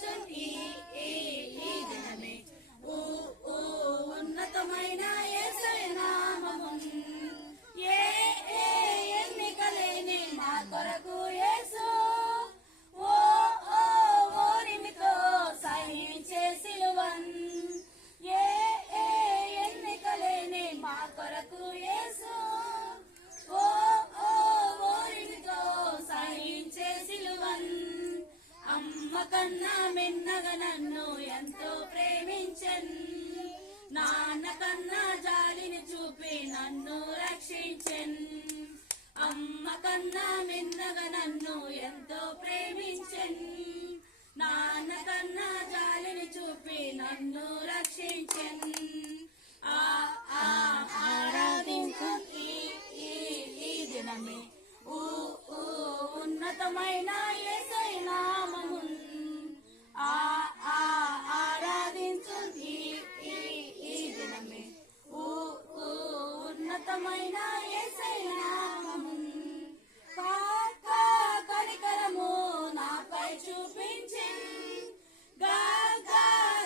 ఆరాధించు ఈ ఈ ఈ దినమే ఉన్నతమైన యేసయ్య నామమున్ ఏ ఏ ఎన్నిక లేని మా కొరకు యేసు ఓ ఓ ఓరిమితో సహించే సిలువన్ ఏ ఏ ఎన్నిక లేని మా కొరకు యేసు ఓ ఓ ఓరిమితో సహించే సిలువన్ అమ్మ కన్నా మిన్నగా నన్ను ఎంతో ప్రేమించన్ నాన్న కన్నా జాలిని చూపి నన్ను రక్షించన్ అమ్మ కన్నా మిన్నగా నన్ను ఎంతో ప్రేమించన్ నాన్న కన్నా జాలిని చూపి నన్ను రక్షించన్ ఆరాధించు ఈ దినమే ఉన్నతమైన యేసయ్య నామమున్ ఆరాధించు ఈ దినమే ఉన్నతమైన యేసయ్య నామమున్ కనికరము నాపై చూపించిన్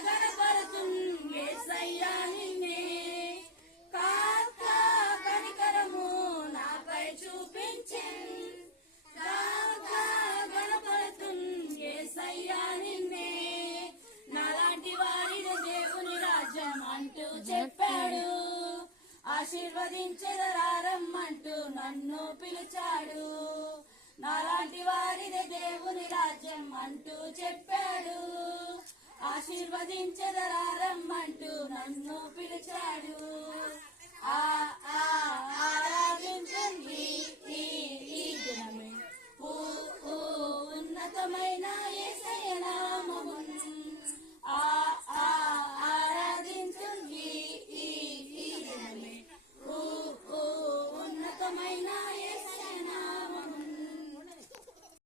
గణపరతున్ యేసయ్య నిన్నే కనికరము నాపై చూపించిన్ గణపరతున్ యేసయ్య నిన్నే నాలాంటి వారిని దేవుని రాజ్యం అంటూ చెప్పాడు ఆశీర్వదించెదరారమ్మంటూ నన్ను పిలిచాడు నాలాంటి వారిని దేవుని రాజ్యం అంటూ చెప్పాడు ఆశీర్వదించెదరారమ్మంటూ నన్ను పిలిచాడు